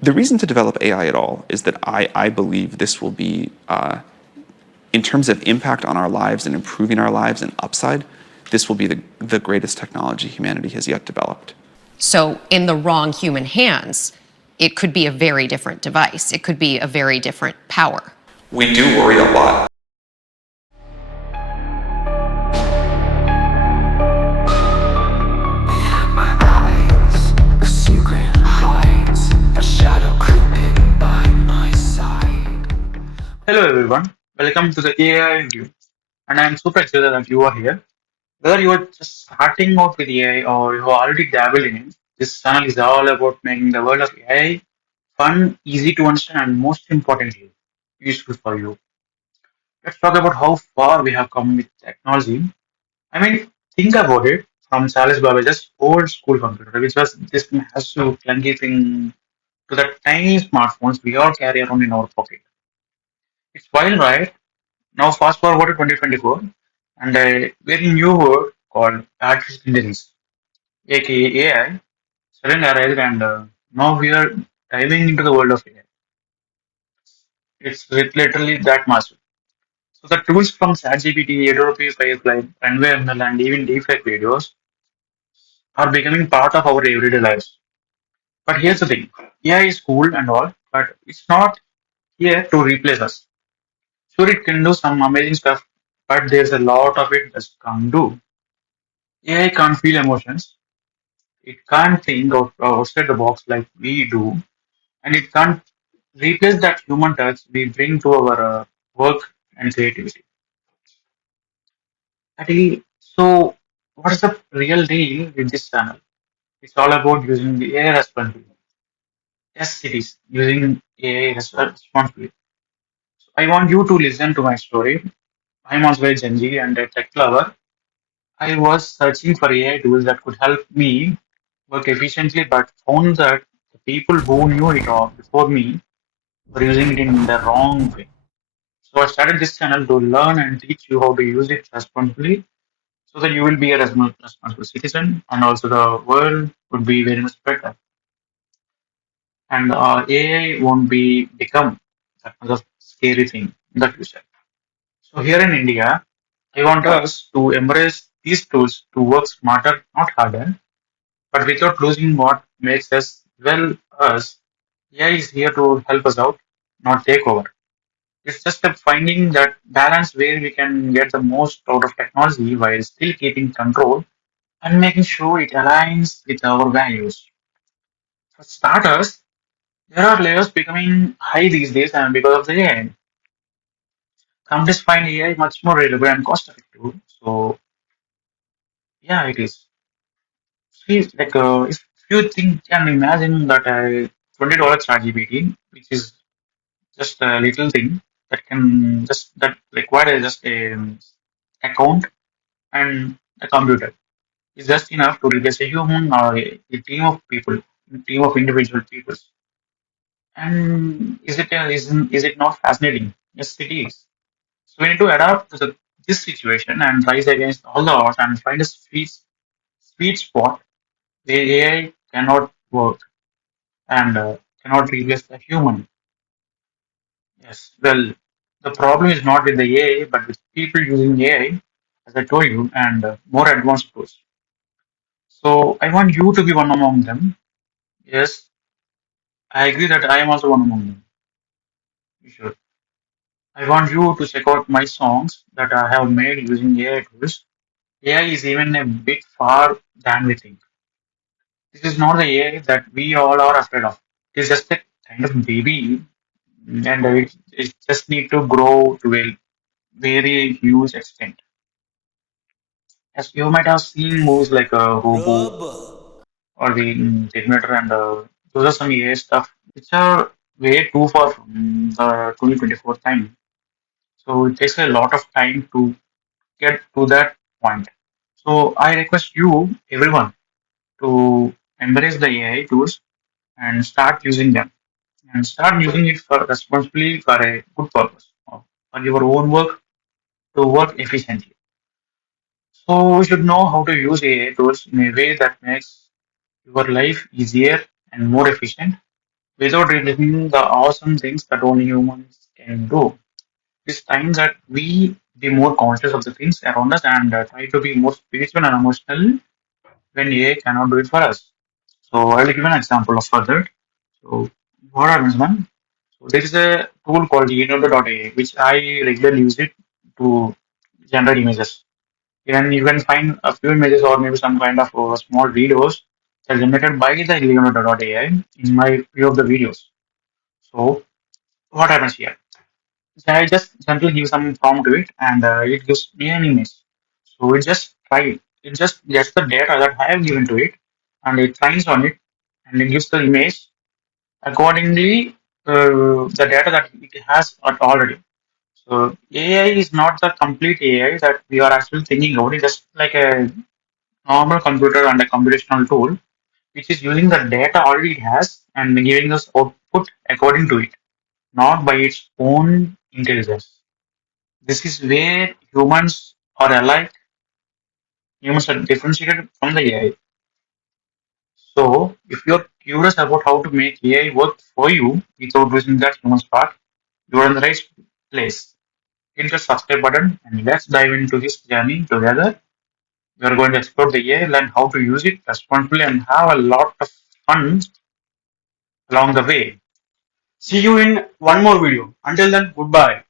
The reason to develop AI at all is that I believe this will be, in terms of impact on our lives and improving our lives and upside, this will be the greatest technology humanity has yet developed. So, in the wrong human hands, it could be a very different device. It could be a very different power. We do worry a lot. Hello everyone, welcome to the AI review. And I'm super excited that you are here. Whether you are just starting out with AI or you are already dabbled in it, this channel is all about making the world of AI fun, easy to understand, and most importantly, useful for you. Let's talk about how far we have come with technology. I mean, think about it from Charles Babbage's old school computer, which was this massive clunky thing, to the tiny smartphones we all carry around in our pocket. It's wild, right? Now fast forward to 2024 and a very new word called artificial intelligence, aka AI, suddenly arrived and now we are diving into the world of AI. It's literally that massive. So the tools from ChatGPT, Adobe Firefly, Runway ML, and even deepfake videos are becoming part of our everyday lives. But here's the thing: AI is cool and all, but it's not here to replace us. Sure, it can do some amazing stuff, but there's a lot of it that can't do. AI can't feel emotions. It can't think outside the box like we do, and it can't replace that human touch we bring to our work and creativity. Actually, so what is the real deal with this channel? It's all about using the AI responsibly. Yes, it is using AI responsibly. So I want you to listen to my story. I'm also a Gen Z and a tech lover. I was searching for AI tools that could help me work efficiently, but found that the people who knew it all before me were using it in the wrong way. So I started this channel to learn and teach you how to use it responsibly so that you will be a responsible citizen and also the world would be very much better. And AI won't be become that much of scary thing in the future. So here in India, I want us to embrace these tools to work smarter, not harder, but without losing what makes us well us. AI is here to help us out, not take over. It's just a finding that balance where we can get the most out of technology while still keeping control and making sure it aligns with our values. For starters, there are layers becoming high these days and because of the AI. Companies find AI much more reliable and cost effective. So yeah, it is. See, like if you think can imagine that a $20 chat GPT, which is just a little thing that can just that require just a account and a computer is just enough to replace a human or a team of people, a team of individual people. And is it not fascinating? Yes, it is. So we need to adapt to this situation and rise against all the odds and find a sweet spot where AI cannot work and cannot replace the human. Yes, well, the problem is not with the AI, but with people using AI, as I told you, and more advanced tools. So I want you to be one among them. Yes, I agree that I am also one among them. You should. I want you to check out my songs that I have made using AI tools. AI is even a bit far than we think. This is not the AI that we all are afraid of. It is just a kind of baby, and it just need to grow to a very huge extent. As you might have seen movies like Robo or the Terminator, and those are some AI stuff which are way too far from the 2024 time. So it takes a lot of time to get to that point. So I request you, everyone, to embrace the AI tools and start using them and start using it for responsibly for a good purpose for your own work to work efficiently. So we should know how to use AI tools in a way that makes your life easier and more efficient. without realizing the awesome things that only humans can do. It's time that we be more conscious of the things around us and try to be more spiritual and emotional when AI cannot do it for us. So I'll give an example of further. So what happens, man? So there is a tool called Leonardo.ai which I regularly use it to generate images. And you can find a few images or maybe some kind of small videos that are generated by the Leonardo.ai in my few of the videos. So what happens here? So I just simply give some prompt to it and it gives me an image. So it just try it just gets the data that I have given to it and it trains on it and it gives the image accordingly the data that it has already. So AI is not the complete AI that we are actually thinking about. It's just like a normal computer and a computational tool which is using the data already it has and giving us output according to it, not by its own intelligence. This is where humans are differentiated from the AI. So, if you're curious about how to make AI work for you without losing that human spark, you're in the right place. Hit the subscribe button and let's dive into this journey together. We are going to explore the AI, learn how to use it responsibly, and have a lot of fun along the way. See you in one more video. Until then, goodbye.